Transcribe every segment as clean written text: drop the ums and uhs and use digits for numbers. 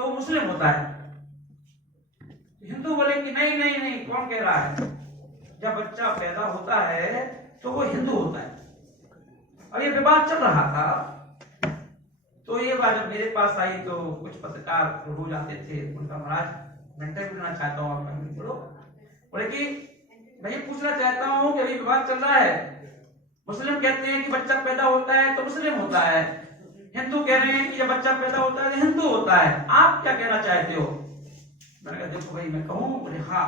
तो मुस्लिम होता है। हिंदू बोले कि नहीं नहीं नहीं, कौन कह रहा है, जब बच्चा पैदा होता है तो वो हिंदू होता है। अब ये विवाद चल रहा था, तो ये बात जब मेरे पास आई तो कुछ पत्रकार रोज आते थे, उनका महाराज मैं इंटरव्यू करना चाहता हूँ आपका, बोले कि मैं ये पूछना चाहता हूँ कि अभी विवाद चल रहा है, मुस्लिम कहते हैं कि बच्चा पैदा होता है तो मुस्लिम होता है, हिंदू कह रहे हैं कि जब बच्चा पैदा होता है तो हिंदू होता है, आप क्या कहना चाहते हो? मैंने कहा देखो भाई मैं कहूँ, बोले हाँ।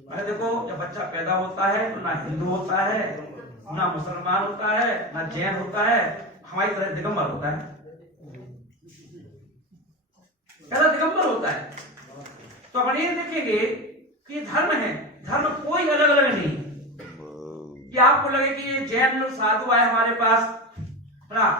मैंने देखो जब बच्चा पैदा होता है तो ना हिंदू होता है, ना मुसलमान होता है, ना जैन होता है, हमारी तरह दिगंबर होता है, पहला दिगंबर होता है। तो अपन ये देखेंगे कि धर्म है, धर्म कोई अलग अलग नहीं कि आपको लगे कि ये जैन साधु आए हमारे पास ना,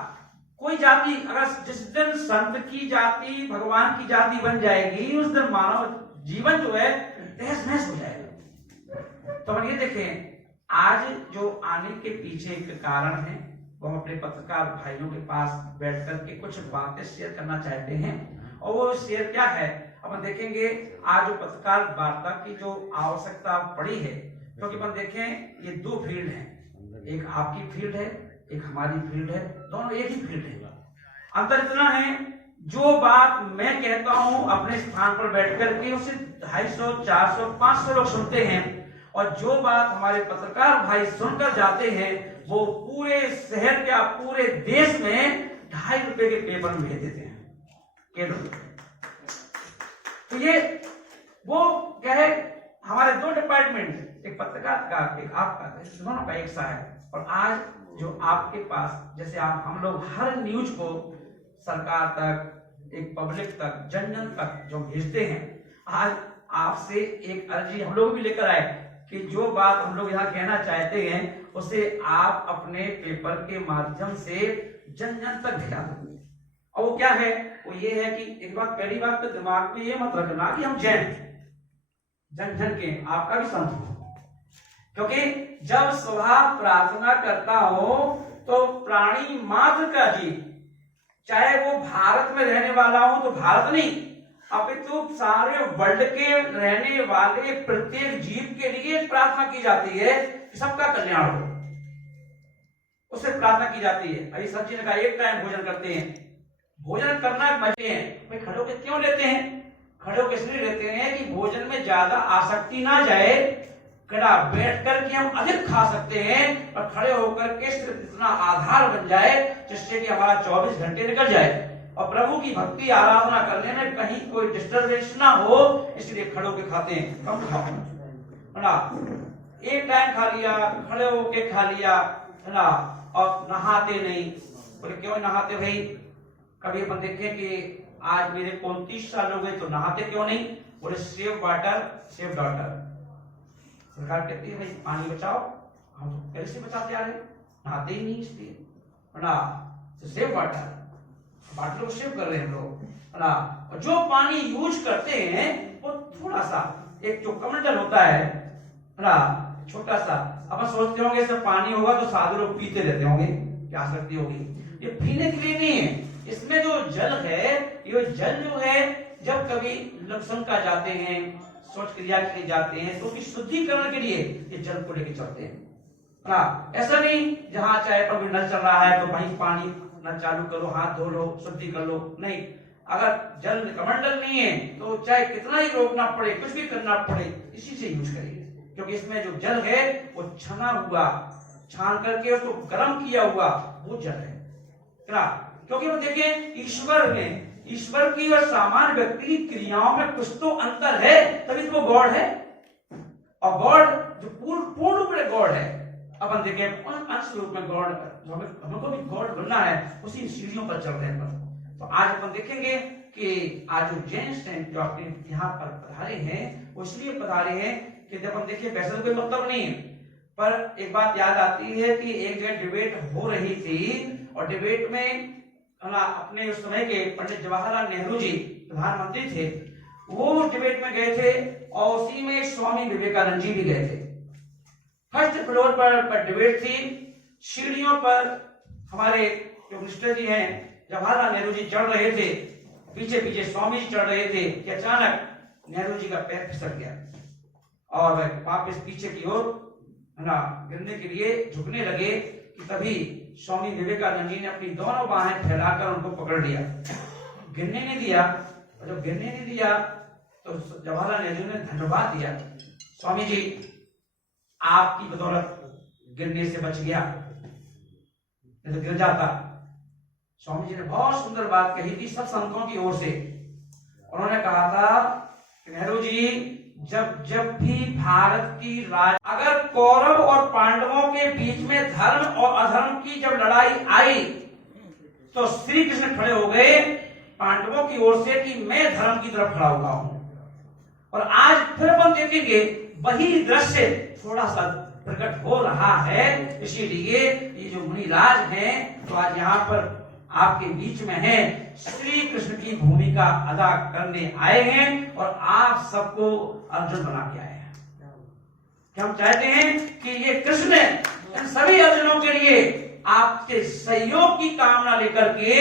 कोई जाति अगर जिस दिन संत की जाति भगवान की जाति बन जाएगी उस दिन मानव जीवन जो है तहस नहस हो जाएगा। तो हम ये देखें आज जो आने के पीछे एक कारण है, वो हम अपने पत्रकार भाइयों के पास बैठ करके कुछ बातें शेयर करना चाहते हैं। और वो शेयर क्या है, अपन देखेंगे आज जो पत्रकार वार्ता की जो आवश्यकता पड़ी है, क्योंकि अपन देखें ये दो फील्ड हैं, एक आपकी फील्ड है, एक हमारी फील्ड है, दोनों एक ही फील्ड है। अंतर इतना है, जो बात मैं कहता हूं अपने स्थान पर बैठ करके उसे 250, 400, 500 लोग सुनते हैं, और जो बात हमारे पत्रकार भाई सुनकर जाते हैं वो पूरे शहर क्या पूरे देश में 2.5 रुपए के पेपर में भेज देते हैं। तो ये वो क्या है, हमारे दो डिपार्टमेंट, एक पत्रकार का एक आपका, दोनों का एक सा है। और आज जो आपके पास जैसे आप हम लोग हर न्यूज को सरकार तक, एक पब्लिक तक, जन जन तक जो भेजते हैं, आज आपसे एक अर्जी हम लोग भी लेकर आए कि जो बात हम लोग यहाँ कहना चाहते हैं उसे आप अपने पेपर के माध्यम से जन जन तक भेजा दो। और वो क्या है, वो ये है कि एक बात, पहली बात तो दिमाग में ये मत रखना कि हम जैन जन जन के आपका भी संत हो, क्योंकि जब स्वभाव प्रार्थना करता हो तो प्राणी मात्र का जीव, चाहे वो भारत में रहने वाला हो तो भारत नहीं, अपितु सारे वर्ल्ड के रहने वाले प्रत्येक जीव के लिए प्रार्थना की जाती है कि सबका कल्याण हो, उससे प्रार्थना की जाती है। अभी सचिन ने कहा एक टाइम भोजन करते हैं, भोजन करना बचे हैं, भाई खड़े होकर क्यों लेते हैं? खड़े होकर इसलिए लेते हैं कि भोजन में ज्यादा आसक्ति ना जाए, खड़ा बैठ कर के हम अधिक खा सकते हैं, और खड़े होकर के सिर्फ इतना आधार बन जाए जिससे कि हमारा 24 घंटे निकल जाए, और प्रभु की भक्ति आराधना करने में कहीं कोई डिस्टर्बेंस ना हो, इसलिए खड़े होकर खाते हैं। कम खाओ है ना, एक टाइम खा लिया, खड़े होके खा लिया है ना, और नहाते नहीं। बोले क्यों नहाते भाई? कभी अपन देखें कि आज मेरे 29 साल हो गए तो नहाते क्यों नहीं? बोले सेव वाटर सेव डॉटर, सरकार कहती है भाई पानी बचाओ, हम तो पहले से बचाते आ रहे, नहाते ही नहीं इसलिए है ना, तो सेव वाटर, वाटर को सेव कर रहे हैं हम लोग है ना। और जो पानी यूज करते हैं वो थोड़ा सा, एक जो कमंडल होता है ना, छोटा सा, अपन सोचते होंगे सब पानी होगा तो साधु लोग पीते रहते होंगे, प्यास लगती होगी, ये पीने के लिए नहीं है। इसमें जो जल है, ये जल जो है जब कभी लक्षण का जाते हैं, शौच क्रिया के लिए जाते हैं, तो उसकी शुद्धिकरण के लिए ये जल को लेके चलते हैं ना। ऐसा नहीं जहां चाहे कभी नल चल रहा है तो वहीं पानी नल चालू करो, हाथ धो लो, शुद्धि कर लो, नहीं। अगर जल कमंडल नहीं है तो चाहे कितना ही रोकना पड़े, कुछ भी करना पड़े, इसी से यूज करिए, क्योंकि इसमें जो जल है वो छना हुआ, छान करके उसको गर्म किया हुआ वो जल है ना। क्योंकि वो देखिए ईश्वर में, ईश्वर की और सामान्य व्यक्ति की क्रियाओं में कुछ तो अंतर है, तभी तो वो गॉड है। और गॉड जो पूर्ण रूप में गॉड है, अपन देखें अंश रूप में गॉड, हमको भी गॉड बनना है, उसी सीढ़ियों पर चल रहे हैं। तो आज अपन देखेंगे कि आज जो जेंट्स हैं जो अपने यहाँ पर पधारे हैं, वो इसलिए पधारे हैं कि जब हम देखिए वैसे तो कोई मतलब नहीं है, पर एक बात याद आती है कि एक जगह डिबेट हो रही थी, और डिबेट में अपने उस समय के पंडित जवाहरलाल नेहरू जी प्रधानमंत्री थे, वो डिबेट में गए थे, और उसी में स्वामी विवेकानंद जी भी गए थे। फर्स्ट फ्लोर पर डिबेट थी, सीढ़ियों पर हमारे जो मिनिस्टर जी हैं जवाहरलाल नेहरू जी चढ़ रहे थे, पीछे पीछे स्वामी जी चढ़ रहे थे कि अचानक नेहरू जी का पैर फिसल गया और वह वापस पीछे की ओर गिरने के लिए झुकने लगे कि तभी स्वामी विवेकानंद जी ने अपनी दोनों बाहें फैलाकर उनको पकड़ लिया, गिरने नहीं दिया। और जब गिरने नहीं दिया तो जवाहरलाल नेहरू ने धन्यवाद दिया, स्वामी जी आपकी बदौलत गिरने से बच गया, नहीं तो गिर जाता। स्वामी जी ने बहुत सुंदर बात कही थी सब संतों की ओर से। उन्होंने कहा था कि नेहरू जी जब जब भी भारत की अगर कौरव और पांडवों के बीच में धर्म और अधर्म की जब लड़ाई आई तो श्री कृष्ण खड़े हो गए पांडवों की ओर से कि मैं धर्म की तरफ खड़ा हुआ हूं। और आज फिर अपन देखेंगे वही दृश्य थोड़ा सा प्रकट हो रहा है। इसीलिए ये जो मुनिराज हैं तो आज यहाँ पर आपके बीच में हैं, श्री कृष्ण की भूमिका अदा करने आए हैं और आप सबको अर्जुन बना के आए हैं। क्या हम चाहते हैं कि ये कृष्ण इन सभी अर्जुनों के लिए आपके सहयोग की कामना लेकर के,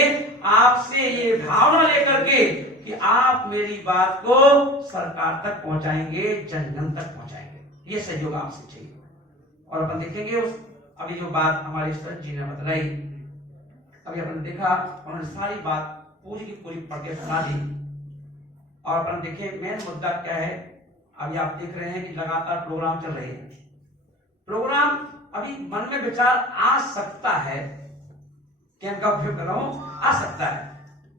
आपसे ये भावना लेकर के कि आप मेरी बात को सरकार तक पहुंचाएंगे, जन जन तक पहुंचाएंगे, ये सहयोग आपसे चाहिए। और अपन देखेंगे अभी जो बात हमारे सर जी ने बतलाई, अभी अपन देखा उन्होंने सारी बात पूरी की पूरी पढ़ के सुना दी। और अपन देखे मेन मुद्दा क्या है। अभी आप देख रहे हैं कि लगातार प्रोग्राम चल रहे हैं। प्रोग्राम अभी मन में विचार आ सकता है कि इनका उपयोग कर रहा हूं, आ सकता है।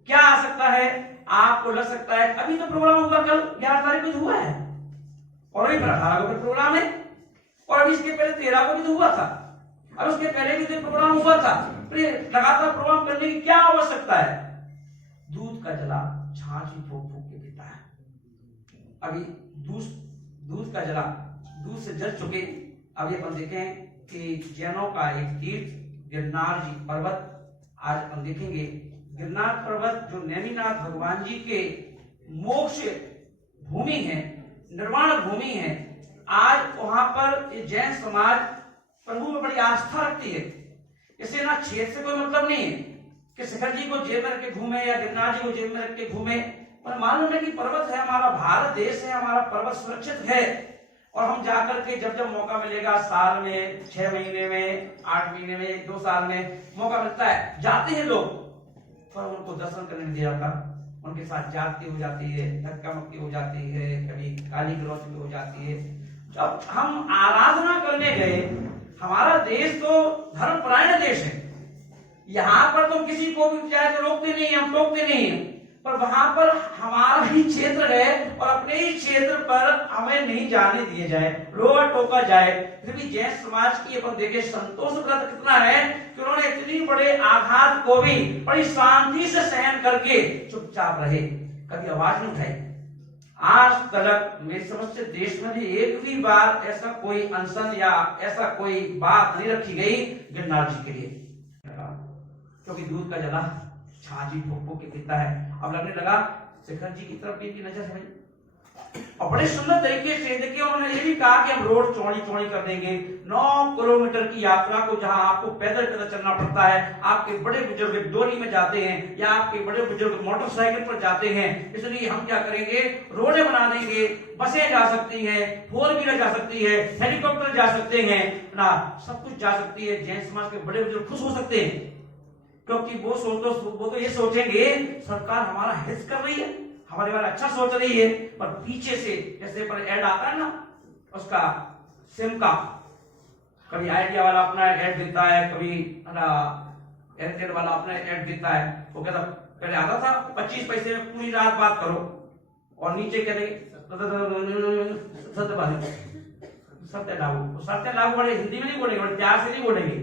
क्या आ सकता है? आपको लग सकता है अभी तो प्रोग्राम हुआ, कल 11 तारीख को हुआ है और अभी 18 को प्रोग्राम है और अभी इसके पहले 13 को भी तो हुआ था और उसके पहले भी तो प्रोग्राम हुआ था। लगातार प्रोग्राम करने की क्या आवश्यकता है? दूध का जला छाछ ही फूक फूक के पीता है। अभी दूध का जला दूध से जल चुके। अभी अपन देखें कि जैनों का एक तीर्थ गिरनार जी पर्वत, आज अपन देखेंगे गिरनार पर्वत जो नैनीनाथ भगवान जी के मोक्ष भूमि है, निर्वाण भूमि है। आज वहां पर जैन समाज प्रभु में बड़ी आस्था रखती है। इसे ना क्षेत्र से कोई मतलब नहीं है कि शिखर जी को जेब में रख के घूमे या गिरनार जी को जेब में रख के घूमे, पर मालूम है कि पर्वत है, हमारा भारत देश है, हमारा पर्वत सुरक्षित है। और हम जाकर के जब जब मौका मिलेगा, साल में 6 महीने में, 8 महीने में, 2 साल में मौका मिलता है, जाते हैं लोग, पर उनको दर्शन करने नहीं दिया जाता। उनके साथ जाति हो जाती है, धक्का मुक्की हो जाती है, कभी गाली गलौज भी हो जाती है। जब हम आराधना करने गए, हमारा देश तो धर्मपरायण देश है, यहाँ पर तुम किसी को भी चाहे तो रोकते नहीं, हम टोकते नहीं है, पर वहां पर हमारा ही क्षेत्र है और अपने ही क्षेत्र पर हमें नहीं जाने दिए जाए, रोका टोका जाए। फिर भी जैन समाज की अपन देखें संतोष व्रत कितना है कि उन्होंने इतनी बड़े आघात को भी बड़ी शांति से सहन करके चुपचाप रहे, कभी आवाज नहीं उठाई। आज तक मेरी समझ से देश में भी एक भी बार ऐसा कोई अनशन या ऐसा कोई बात नहीं रखी गई गिरनार जी के लिए, क्योंकि दूध का जला छाछ ही फूक फूक के पीता है। अब लगने लगा शिखर जी की तरफ भी इनकी नजर है भाई। और बड़े सुंदर तरीके से देखिए उन्होंने ये भी कहा कि हम रोड चौड़ी चौड़ी कर देंगे। 9 किलोमीटर की यात्रा को जहां आपको पैदल पैदल चलना पड़ता है, आपके बड़े बुजुर्ग डोली में जाते हैं या आपके बड़े बुजुर्ग मोटरसाइकिल पर जाते हैं, इसलिए हम क्या करेंगे, रोडें बना देंगे, बसें जा सकती हैं, 4 व्हीलर जा सकती है, हेलीकॉप्टर जा सकते हैं ना, सब कुछ जा सकती है। जैन समाज के बड़े बुजुर्ग खुश हो सकते हैं, क्योंकि वो तो ये सोचेंगे सरकार हमारा हित कर रही है, हमारे बारे अच्छा सोच रही है। पर पीछे से जैसे पर ऐड आता है ना उसका सिम का, कभी आइडिया वाला अपना ऐड देता है, कभी एयरटेल वाला अपना ऐड देता है। वो कहता पहले आता था 25 पैसे में पूरी रात बात करो और नीचे कहते सत्य लागू बड़े हिंदी में नहीं बोलेंगे, बड़े प्यार से नहीं बोलेंगे,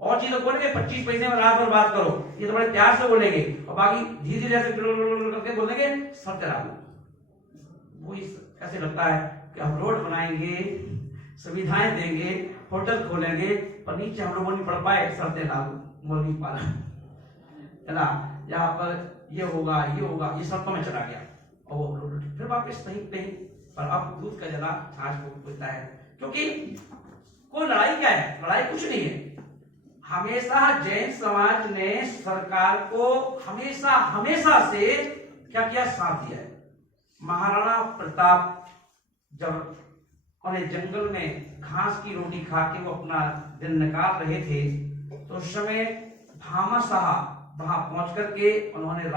और चीजों बोलेंगे 25 पैसे में रात भर बात करो, ये तो बड़े प्यार से बोलेंगे, और बाकी धीरे धीरे ऐसे करके बोलेंगे सत्य लागू। वो ऐसे लगता है कि हम रोड बनाएंगे, सुविधाएं देंगे, होटल खोलेंगे, पर नीचे हम लोगों नहीं पढ़ पाए सत्य लागू मुर्गी पालन, है ना, यहाँ पर ये होगा ये होगा, ये शर्तों में चला गया और वो फिर वापस नहीं। पर अब दूध का जला छाछ फूक पीता है, क्योंकि कोई लड़ाई क्या है, लड़ाई कुछ नहीं है। हमेशा जैन समाज ने सरकार को हमेशा से क्या किया, साथ दिया है। महाराणा प्रताप जब उन्हें जंगल में घास की रोटी खा के वो अपना दिन निकाल रहे थे, तो उस समय भामाशाह वहां पहुंच करके उन्होंने